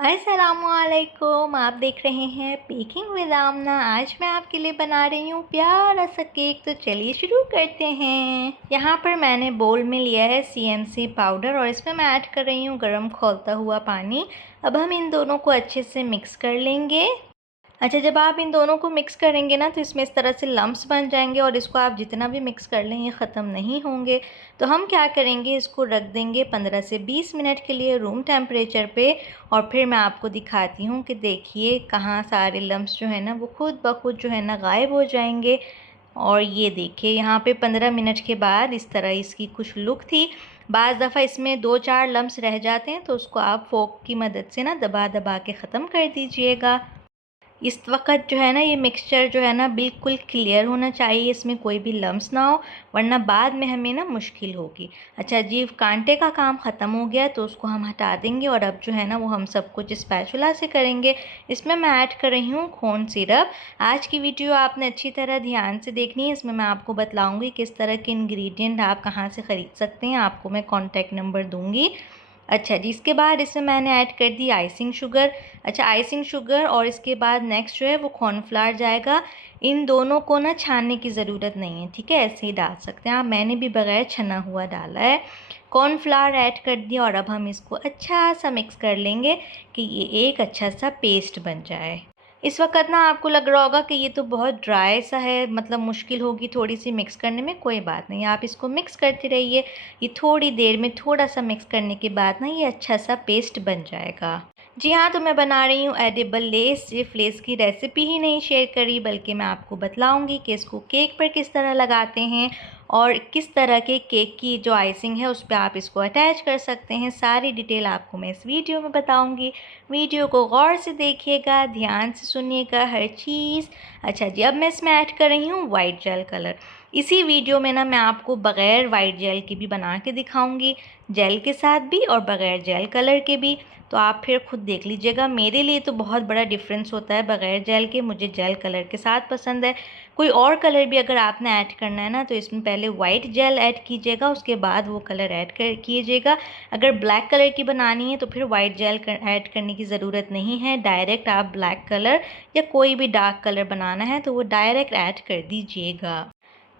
अस्सलामुअलैकुम। आप देख रहे हैं बेकिंग विद आमना। आज मैं आपके लिए बना रही हूँ प्यारा सा केक। तो चलिए शुरू करते हैं। यहाँ पर मैंने बोल में लिया है CMC पाउडर और इसमें मैं ऐड कर रही हूँ गरम खौलता हुआ पानी। अब हम इन दोनों को अच्छे से मिक्स कर लेंगे। अच्छा, जब आप इन दोनों को मिक्स करेंगे ना तो इसमें इस तरह से लम्प्स बन जाएंगे और इसको आप जितना भी मिक्स कर लें ये ख़त्म नहीं होंगे। तो हम क्या करेंगे, इसको रख देंगे 15 से 20 मिनट के लिए रूम टेम्परेचर पे। और फिर मैं आपको दिखाती हूँ कि देखिए कहाँ सारे लम्प्स जो है ना वो खुद ब खुद जो है ना गायब हो जाएंगे। और ये देखिए यहाँ पे 15 मिनट के बाद इस तरह इसकी कुछ लुक थी। बाज़ दफ़ा इसमें 2-4 लम्प्स रह जाते हैं तो उसको आप फोक की मदद से ना दबा दबा के ख़त्म कर दीजिएगा। इस वक्त जो है ना ये मिक्सचर जो है ना बिल्कुल क्लियर होना चाहिए, इसमें कोई भी लम्स ना हो, वरना बाद में हमें ना मुश्किल होगी। अच्छा जी, कांटे का काम ख़त्म हो गया तो उसको हम हटा देंगे और अब जो है ना वो हम सब कुछ स्पैचुला से करेंगे। इसमें मैं ऐड कर रही हूँ खोन सिरप। आज की वीडियो आपने अच्छी तरह ध्यान से देखनी है। इसमें मैं आपको बतलाऊँगी किस तरह के इंग्रेडिएंट आप कहाँ से ख़रीद सकते हैं, आपको मैं कॉन्टैक्ट नंबर दूँगी। अच्छा जी, इसके बाद इसमें मैंने ऐड कर दी आइसिंग शुगर। अच्छा, आइसिंग शुगर और इसके बाद नेक्स्ट जो है वो कॉर्नफ्लावर जाएगा। इन दोनों को ना छानने की ज़रूरत नहीं है, ठीक है, ऐसे ही डाल सकते हैं आप। मैंने भी बगैर छना हुआ डाला है। कॉर्नफ्लावर ऐड कर दिया और अब हम इसको अच्छा सा मिक्स कर लेंगे कि ये एक अच्छा सा पेस्ट बन जाए। इस वक्त ना आपको लग रहा होगा कि ये तो बहुत ड्राई सा है, मतलब मुश्किल होगी थोड़ी सी मिक्स करने में। कोई बात नहीं, आप इसको मिक्स करते रहिए। ये थोड़ी देर में थोड़ा सा मिक्स करने के बाद ना ये अच्छा सा पेस्ट बन जाएगा। जी हाँ, तो मैं बना रही हूँ एडिबल लेस। सिर्फ लेस की रेसिपी ही नहीं शेयर करी, बल्कि मैं आपको बतलाऊँगी कि इसको केक पर किस तरह लगाते हैं और किस तरह के केक की जो आइसिंग है उस पे आप इसको अटैच कर सकते हैं। सारी डिटेल आपको मैं इस वीडियो में बताऊँगी। वीडियो को गौर से देखिएगा, ध्यान से सुनिएगा हर चीज़। अच्छा जी, अब मैं इसमें ऐड कर रही हूँ वाइट जेल कलर। इसी वीडियो में ना मैं आपको बग़ैर वाइट जेल के भी बना के दिखाऊंगी, जेल के साथ भी और बग़ैर जेल कलर के भी। तो आप फिर खुद देख लीजिएगा। मेरे लिए तो बहुत बड़ा डिफरेंस होता है बग़ैर जेल के, मुझे जेल कलर के साथ पसंद है। कोई और कलर भी अगर आपने ऐड करना है ना तो इसमें पहले वाइट जेल ऐड कीजिएगा, उसके बाद वो कलर ऐड कीजिएगा। अगर ब्लैक कलर की बनानी है तो फिर वाइट जेल ऐड करने की ज़रूरत नहीं है। डायरेक्ट आप ब्लैक कलर या कोई भी डार्क कलर बनाना है तो वो डायरेक्ट ऐड कर दीजिएगा।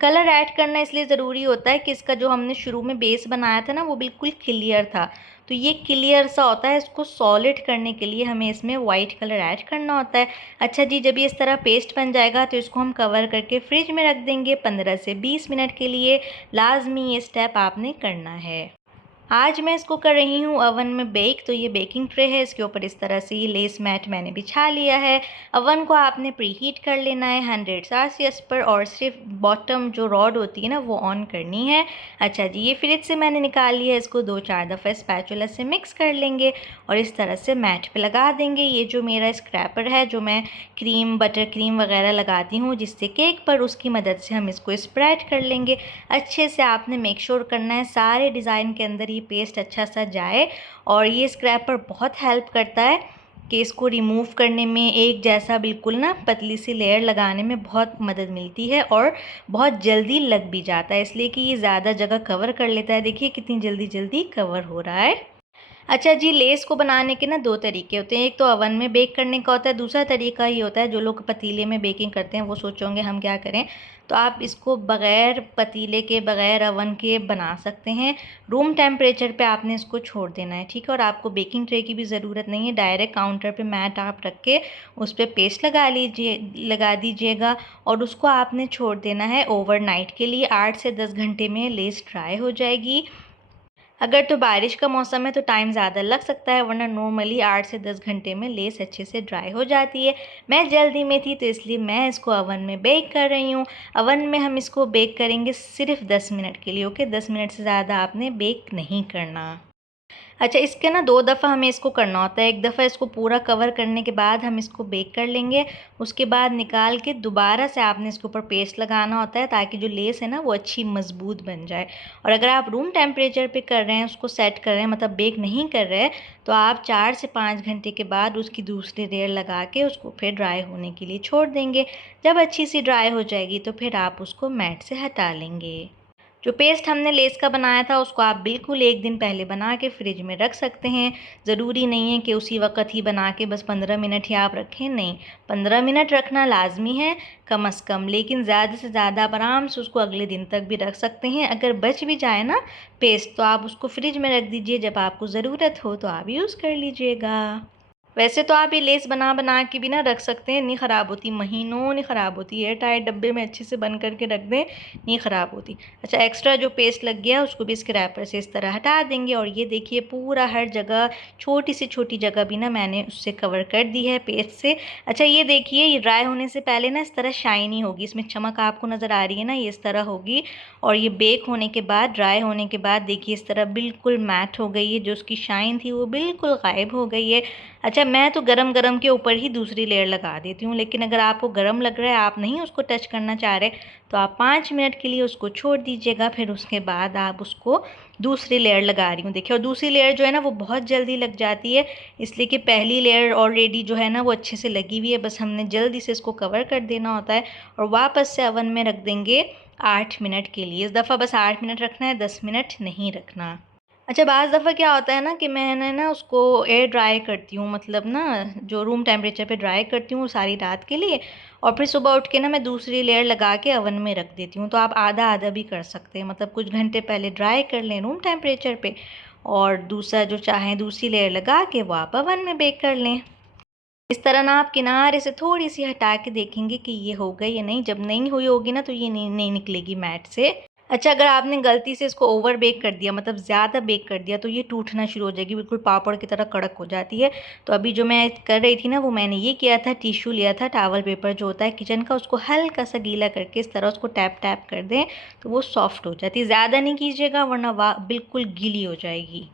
कलर ऐड करना इसलिए ज़रूरी होता है कि इसका जो हमने शुरू में बेस बनाया था ना वो बिल्कुल क्लियर था। तो ये क्लियर सा होता है, इसको सॉलिड करने के लिए हमें इसमें वाइट कलर ऐड करना होता है। अच्छा जी, जब ये इस तरह पेस्ट बन जाएगा तो इसको हम कवर करके फ्रिज में रख देंगे 15 से 20 मिनट के लिए। लाजमी ये स्टेप आपने करना है। आज मैं इसको कर रही हूँ ओवन में बेक। तो ये बेकिंग ट्रे है, इसके ऊपर इस तरह से ये लेस मैट मैंने बिछा लिया है। ओवन को आपने प्रीहीट कर लेना है 100 सेल्सियस पर और सिर्फ बॉटम जो रॉड होती है ना वो ऑन करनी है। अच्छा जी, ये फ्रिज से मैंने निकाल लिया है। इसको 2-4 दफ़ा स्पैचुला से मिक्स कर लेंगे और इस तरह से मैट पे लगा देंगे। ये जो मेरा स्क्रैपर है, जो मैं क्रीम बटर क्रीम वगैरह लगाती हूँ जिससे केक पर, उसकी मदद से हम इसको स्प्रेड कर लेंगे। अच्छे से आपने मेक श्योर करना है सारे डिज़ाइन के अंदर पेस्ट अच्छा सा जाए। और ये स्क्रैपर बहुत हेल्प करता है कि इसको रिमूव करने में, एक जैसा बिल्कुल ना पतली सी लेयर लगाने में बहुत मदद मिलती है और बहुत जल्दी लग भी जाता है, इसलिए कि ये ज़्यादा जगह कवर कर लेता है। देखिए कितनी जल्दी जल्दी कवर हो रहा है। अच्छा जी, लेस को बनाने के ना 2 तरीके होते हैं। एक तो ओवन में बेक करने का होता है, दूसरा तरीका ये होता है जो लोग पतीले में बेकिंग करते हैं वो सोचेंगे हम क्या करें। तो आप इसको बग़ैर पतीले के, बग़ैर ओवन के बना सकते हैं। रूम टेम्परेचर पे आपने इसको छोड़ देना है, ठीक है। और आपको बेकिंग ट्रे की भी ज़रूरत नहीं है, डायरेक्ट काउंटर पे मैट आप रख के उस पर पेस्ट लगा दीजिएगा और उसको आपने छोड़ देना है ओवरनाइट के लिए। 8 से 10 घंटे में लेस ड्राई हो जाएगी। अगर तो बारिश का मौसम है तो टाइम ज़्यादा लग सकता है, वरना नॉर्मली 8 से 10 घंटे में लेस अच्छे से ड्राई हो जाती है। मैं जल्दी में थी तो इसलिए मैं इसको ओवन में बेक कर रही हूँ। ओवन में हम इसको बेक करेंगे सिर्फ 10 मिनट के लिए, ओके। 10 मिनट से ज़्यादा आपने बेक नहीं करना। अच्छा, इसके ना 2 दफ़ा हमें इसको करना होता है। एक दफ़ा इसको पूरा कवर करने के बाद हम इसको बेक कर लेंगे, उसके बाद निकाल के दोबारा से आपने इसके ऊपर पेस्ट लगाना होता है ताकि जो लेस है ना वो अच्छी मज़बूत बन जाए। और अगर आप रूम टेम्परेचर पे कर रहे हैं, उसको सेट कर रहे हैं, मतलब बेक नहीं कर रहे हैं, तो आप 4 से 5 घंटे के बाद उसकी दूसरी लेयर लगा के उसको फिर ड्राई होने के लिए छोड़ देंगे। जब अच्छी सी ड्राई हो जाएगी तो फिर आप उसको मैट से हटा लेंगे। जो पेस्ट हमने लेस का बनाया था उसको आप बिल्कुल 1 दिन पहले बना के फ्रिज में रख सकते हैं। ज़रूरी नहीं है कि उसी वक़्त ही बना के बस 15 मिनट ही आप रखें, नहीं, 15 मिनट रखना लाज़मी है कम से कम, लेकिन ज़्यादा से ज़्यादा आप आराम से उसको अगले दिन तक भी रख सकते हैं। अगर बच भी जाए ना पेस्ट तो आप उसको फ्रिज में रख दीजिए, जब आपको ज़रूरत हो तो आप यूज़ कर लीजिएगा। वैसे तो आप ये लेस बना बना के भी ना रख सकते हैं, नहीं ख़राब होती, महीनों नहीं ख़राब होती। एयर टाइट डब्बे में अच्छे से बंद करके रख दें, नहीं ख़राब होती। अच्छा, एक्स्ट्रा जो पेस्ट लग गया उसको भी इसके रैपर से इस तरह हटा देंगे और ये देखिए पूरा हर जगह, छोटी से छोटी जगह भी ना मैंने उससे कवर कर दी है पेस्ट से। अच्छा, ये देखिए ये ड्राई होने से पहले ना इस तरह शाइनी होगी, इसमें चमक आपको नज़र आ रही है ना, ये इस तरह होगी। और ये बेक होने के बाद, ड्राई होने के बाद देखिए इस तरह बिल्कुल मैट हो गई है, जो उसकी शाइन थी वो बिल्कुल गायब हो गई है। अच्छा, मैं तो गरम के ऊपर ही दूसरी लेयर लगा देती हूँ, लेकिन अगर आपको गरम लग रहा है, आप नहीं उसको टच करना चाह रहे, तो आप 5 मिनट के लिए उसको छोड़ दीजिएगा। फिर उसके बाद आप उसको दूसरी लेयर लगा रही हूँ देखिए, और दूसरी लेयर जो है ना वो बहुत जल्दी लग जाती है, इसलिए कि पहली लेयर ऑलरेडी जो है ना वो अच्छे से लगी हुई है, बस हमने जल्दी से इसको कवर कर देना होता है और वापस से ओवन में रख देंगे 8 मिनट के लिए। इस दफ़ा बस 8 मिनट रखना है, 10 मिनट नहीं रखना। अच्छा, बाज़ दफ़ा क्या होता है ना कि मैंने ना उसको एयर ड्राई करती हूँ, मतलब ना जो रूम टेम्परेचर पे ड्राई करती हूँ सारी रात के लिए, और फिर सुबह उठ के ना मैं दूसरी लेयर लगा के ओवन में रख देती हूँ। तो आप आधा आधा भी कर सकते हैं, मतलब कुछ घंटे पहले ड्राई कर लें रूम टेम्परेचर पे और दूसरा जो चाहें दूसरी लेयर लगा के वो आप ओवन में बेक कर लें। इस तरह ना आप किनारे से थोड़ी सी हटा के देखेंगे कि ये हो गई या नहीं। जब नहीं हुई होगी ना तो ये नहीं निकलेगी मैट से। अच्छा, अगर आपने गलती से इसको ओवर बेक कर दिया, मतलब ज़्यादा बेक कर दिया, तो ये टूटना शुरू हो जाएगी, बिल्कुल पापड़ की तरह कड़क हो जाती है। तो अभी जो मैं कर रही थी ना वो मैंने ये किया था, टिश्यू लिया था, टॉवल पेपर जो होता है किचन का, उसको हल्का सा गीला करके इस तरह उसको टैप टैप कर दें तो वो सॉफ्ट हो जाती है। ज़्यादा नहीं कीजिएगा वरना बिल्कुल गीली हो जाएगी।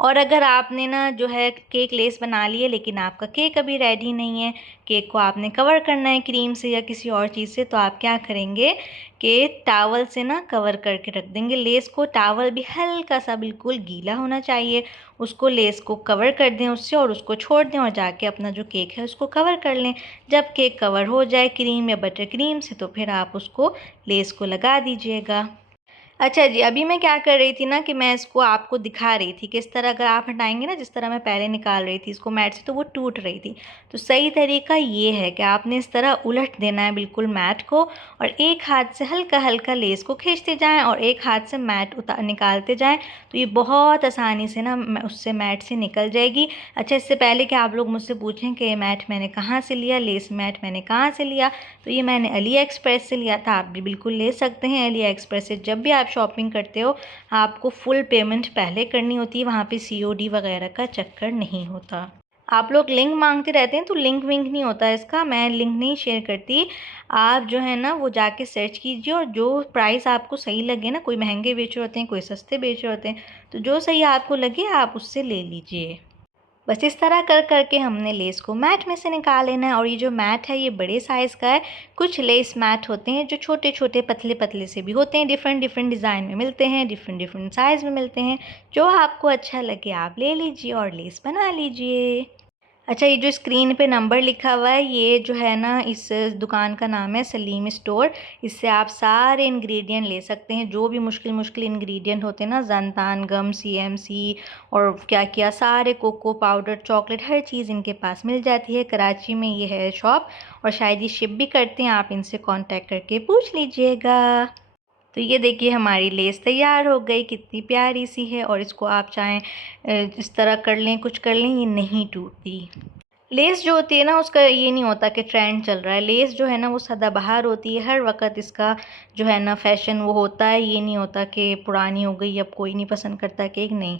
और अगर आपने ना जो है केक लेस बना ली है लेकिन आपका केक अभी रेडी नहीं है, केक को आपने कवर करना है क्रीम से या किसी और चीज़ से, तो आप क्या करेंगे कि टॉवल से ना कवर करके रख देंगे लेस को। टॉवल भी हल्का सा बिल्कुल गीला होना चाहिए, उसको लेस को कवर कर दें उससे और उसको छोड़ दें और जाके अपना जो केक है उसको कवर कर लें। जब केक कवर हो जाए क्रीम या बटर क्रीम से तो फिर आप उसको लेस को लगा दीजिएगा। अच्छा जी, अभी मैं क्या कर रही थी ना कि मैं इसको आपको दिखा रही थी कि इस तरह अगर आप हटाएँगे ना, जिस तरह मैं पहले निकाल रही थी इसको मैट से, तो वो टूट रही थी। तो सही तरीका ये है कि आपने इस तरह उलट देना है बिल्कुल मैट को और एक हाथ से हल्का-हल्का लेस को खींचते जाएँ और एक हाथ से मैट निकालते जाएँ, तो ये बहुत आसानी से ना उससे मैट से निकल जाएगी। अच्छा, इससे पहले कि आप लोग मुझसे पूछें कि मैट मैंने कहाँ से लिया, लेस मैट मैंने कहाँ से लिया, तो ये मैंने अली एक्सप्रेस से लिया था। आप भी बिल्कुल ले सकते हैं अली एक्सप्रेस से। जब भी आप शॉपिंग करते हो आपको फुल पेमेंट पहले करनी होती है, वहाँ पे सीओडी वगैरह का चक्कर नहीं होता। आप लोग लिंक मांगते रहते हैं तो लिंक विंक नहीं होता इसका, मैं लिंक नहीं शेयर करती। आप जो है ना वो जाके सर्च कीजिए और जो प्राइस आपको सही लगे ना, कोई महंगे बेच रहे होते हैं, कोई सस्ते बेच रहे होते हैं, तो जो सही आपको लगे आप उससे ले लीजिए। बस इस तरह कर के हमने लेस को मैट में से निकाल लेना है। और ये जो मैट है ये बड़े साइज़ का है। कुछ लेस मैट होते हैं जो छोटे छोटे पतले पतले से भी होते हैं, डिफरेंट डिफरेंट डिज़ाइन में मिलते हैं, डिफरेंट डिफरेंट साइज़ में मिलते हैं। जो आपको अच्छा लगे आप ले लीजिए और लेस बना लीजिए। अच्छा, ये जो स्क्रीन पे नंबर लिखा हुआ है ये जो है ना इस दुकान का नाम है सलीम स्टोर। इससे आप सारे इंग्रेडिएंट ले सकते हैं, जो भी मुश्किल मुश्किल इंग्रेडिएंट होते हैं ना, ज़नतान गम, सीएमसी और क्या क्या सारे, कोको पाउडर, चॉकलेट, हर चीज़ इनके पास मिल जाती है। कराची में ये है शॉप और शायद ये शिप भी करते हैं, आप इनसे कॉन्टैक्ट करके पूछ लीजिएगा। तो ये देखिए हमारी लेस तैयार हो गई, कितनी प्यारी सी है। और इसको आप चाहें इस तरह कर लें, कुछ कर लें, ये नहीं टूटती। लेस जो होती है ना उसका ये नहीं होता कि ट्रेंड चल रहा है, लेस जो है ना वो सदाबहार होती है, हर वक्त इसका जो है ना फैशन वो होता है। ये नहीं होता कि पुरानी हो गई अब कोई नहीं पसंद करता केक, नहीं।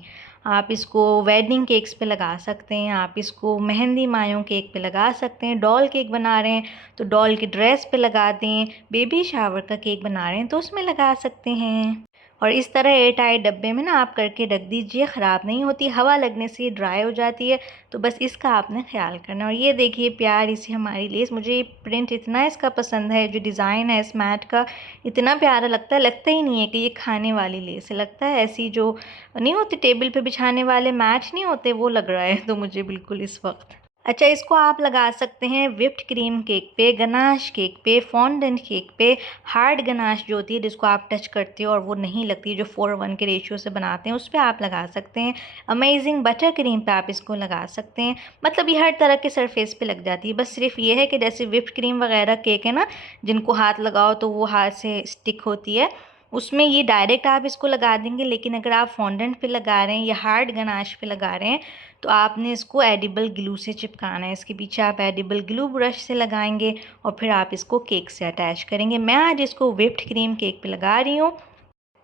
आप इसको वेडिंग केक्स पे लगा सकते हैं, आप इसको मेहंदी मायों केक पे लगा सकते हैं, डॉल केक बना रहे हैं तो डॉल की ड्रेस पे लगा दें, बेबी शावर का केक बना रहे हैं तो उसमें लगा सकते हैं। और इस तरह एयर टाइट डब्बे में ना आप करके रख दीजिए, ख़राब नहीं होती, हवा लगने से ये ड्राई हो जाती है, तो बस इसका आपने ख्याल करना। और ये देखिए प्यारी सी हमारी लेस, मुझे ये प्रिंट इतना इसका पसंद है, जो डिज़ाइन है इस मैट का इतना प्यारा लगता ही नहीं है कि ये खाने वाली लेस है, लगता है ऐसी जो नहीं होती टेबल पे बिछाने वाले मैट नहीं होते वो लग रहा है तो मुझे बिल्कुल इस वक्त। अच्छा, इसको आप लगा सकते हैं व्हिप्ड क्रीम केक पे, गनाश केक पे, फॉन्डेंट केक पे, हार्ड गनाश जो होती है जिसको आप टच करते हो और वो नहीं लगती, जो 4:1 के रेशियो से बनाते हैं, उस पे आप लगा सकते हैं। अमेजिंग बटर क्रीम पे आप इसको लगा सकते हैं। मतलब ये हर तरह के सरफेस पे लग जाती है। बस सिर्फ ये है कि जैसे व्हिप्ड क्रीम वगैरह केक है ना, जिनको हाथ लगाओ तो वो हाथ से स्टिक होती है, उसमें ये डायरेक्ट आप इसको लगा देंगे। लेकिन अगर आप फॉन्डेंट पे लगा रहे हैं या हार्ड गनाश पे लगा रहे हैं तो आपने इसको एडिबल ग्लू से चिपकाना है। इसके पीछे आप एडिबल ग्लू ब्रश से लगाएंगे और फिर आप इसको केक से अटैच करेंगे। मैं आज इसको व्हिप्ड क्रीम केक पे लगा रही हूँ।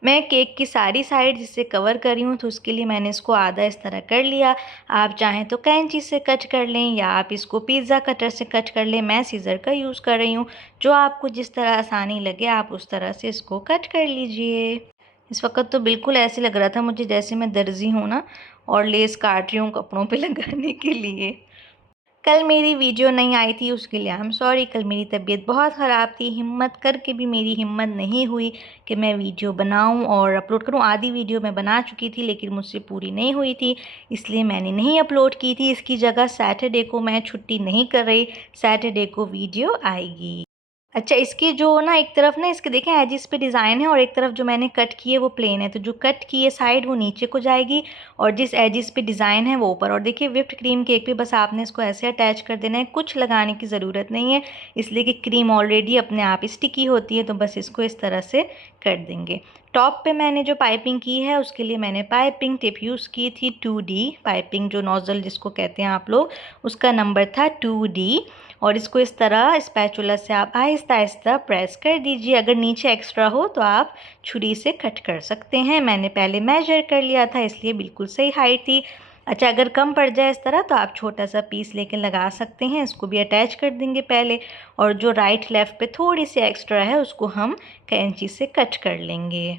मैं केक की सारी साइड जिससे कवर कर रही हूँ, तो उसके लिए मैंने इसको आधा इस तरह कर लिया। आप चाहें तो कैंची से कट कर लें या आप इसको पिज़्ज़ा कटर से कट कर लें। मैं सीज़र का यूज़ कर रही हूँ। जो आपको जिस तरह आसानी लगे आप उस तरह से इसको कट कर लीजिए। इस वक्त तो बिल्कुल ऐसे लग रहा था मुझे जैसे मैं दर्जी हूँ ना, और लेस काट रही हूँ कपड़ों पे लगाने के लिए। कल मेरी वीडियो नहीं आई थी, उसके लिए आई एम सॉरी। कल मेरी तबीयत बहुत ख़राब थी, हिम्मत करके भी मेरी हिम्मत नहीं हुई कि मैं वीडियो बनाऊं और अपलोड करूं। आधी वीडियो मैं बना चुकी थी लेकिन मुझसे पूरी नहीं हुई थी, इसलिए मैंने नहीं अपलोड की थी। इसकी जगह सैटरडे को मैं छुट्टी नहीं कर रही, सैटरडे को वीडियो आएगी। अच्छा, इसकी जो ना एक तरफ ना इसके देखें एजिस पे डिज़ाइन है और एक तरफ जो मैंने कट की है वो प्लेन है। तो जो कट की है साइड वो नीचे को जाएगी और जिस एजिस पे डिज़ाइन है वो ऊपर। और देखिए व्हिप्ड क्रीम केक पे बस आपने इसको ऐसे अटैच कर देना है, कुछ लगाने की ज़रूरत नहीं है, इसलिए कि क्रीम ऑलरेडी अपने आप स्टिकी होती है। तो बस इसको इस तरह से कर देंगे। टॉप पे मैंने जो पाइपिंग की है उसके लिए मैंने पाइपिंग टिप यूज़ की थी 2D पाइपिंग, जो नोज़ल जिसको कहते हैं आप लोग, उसका नंबर था 2D। और इसको इस तरह स्पैचुला से आप आहिस्ता आहिस्ता प्रेस कर दीजिए। अगर नीचे एक्स्ट्रा हो तो आप छुरी से कट कर सकते हैं। मैंने पहले मेजर कर लिया था इसलिए बिल्कुल सही हाइट थी। अच्छा, अगर कम पड़ जाए इस तरह तो आप छोटा सा पीस लेके लगा सकते हैं। इसको भी अटैच कर देंगे पहले, और जो राइट लेफ़्ट पे थोड़ी सी एक्स्ट्रा है उसको हम कैंची से कट कर लेंगे।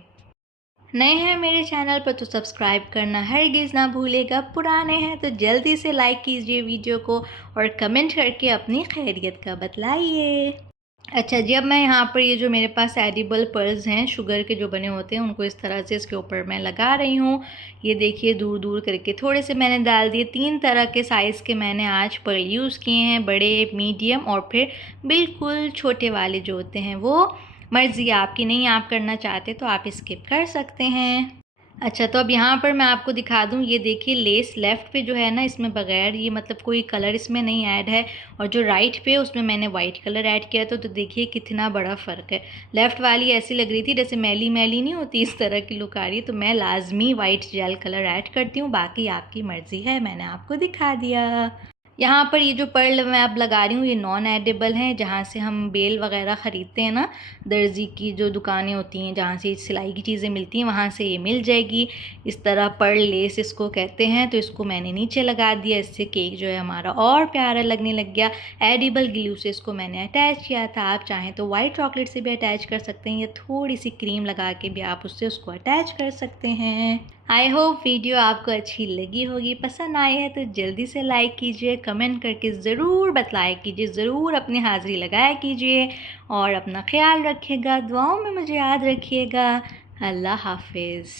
नए हैं मेरे चैनल पर तो सब्सक्राइब करना हरगिज़ ना भूलिएगा। पुराने हैं तो जल्दी से लाइक कीजिए वीडियो को और कमेंट करके अपनी खैरियत का बतलाइए। अच्छा जी, अब मैं यहाँ पर ये जो मेरे पास एडिबल पर्ल्स हैं शुगर के जो बने होते हैं, उनको इस तरह से इसके ऊपर मैं लगा रही हूँ। ये देखिए दूर दूर करके थोड़े से मैंने डाल दिए। 3 तरह के साइज़ के मैंने आज पर्ल यूज़ किए हैं, बड़े, मीडियम और फिर बिल्कुल छोटे वाले जो होते हैं वो। मर्ज़ी आपकी, नहीं आप करना चाहते तो आप स्किप कर सकते हैं। अच्छा, तो अब यहाँ पर मैं आपको दिखा दूँ, ये देखिए लेस लेफ़्ट पे जो है ना, इसमें बग़ैर ये मतलब कोई कलर इसमें नहीं ऐड है, और जो राइट पे उसमें मैंने वाइट कलर ऐड किया तो देखिए कितना बड़ा फ़र्क है। लेफ़्ट वाली ऐसी लग रही थी जैसे मैली-मैली नहीं होती, इस तरह की लुक आ रही है। तो मैं लाज़मी वाइट जेल कलर ऐड करती हूँ, बाकी आपकी मर्ज़ी है, मैंने आपको दिखा दिया। यहाँ पर ये जो पर्ल मैं अब लगा रही हूँ ये नॉन एडिबल हैं। जहाँ से हम बेल वगैरह ख़रीदते हैं ना, दर्जी की जो दुकानें होती हैं जहाँ से सिलाई की चीज़ें मिलती हैं, वहाँ से ये मिल जाएगी। इस तरह पर्ल लेस इसको कहते हैं। तो इसको मैंने नीचे लगा दिया, इससे केक जो है हमारा और प्यारा लगने लग गया। एडिबल ग्लू से इसको मैंने अटैच किया था। आप चाहें तो वाइट चॉकलेट से भी अटैच कर सकते हैं या थोड़ी सी क्रीम लगा के भी आप उससे उसको अटैच कर सकते हैं। आई होप वीडियो आपको अच्छी लगी होगी। पसंद आई है तो जल्दी से लाइक कीजिए, कमेंट करके ज़रूर बतलाया कीजिए, ज़रूर अपनी हाज़िरी लगाया कीजिए और अपना ख्याल रखिएगा। दुआओं में मुझे याद रखिएगा। अल्लाह हाफ़िज़।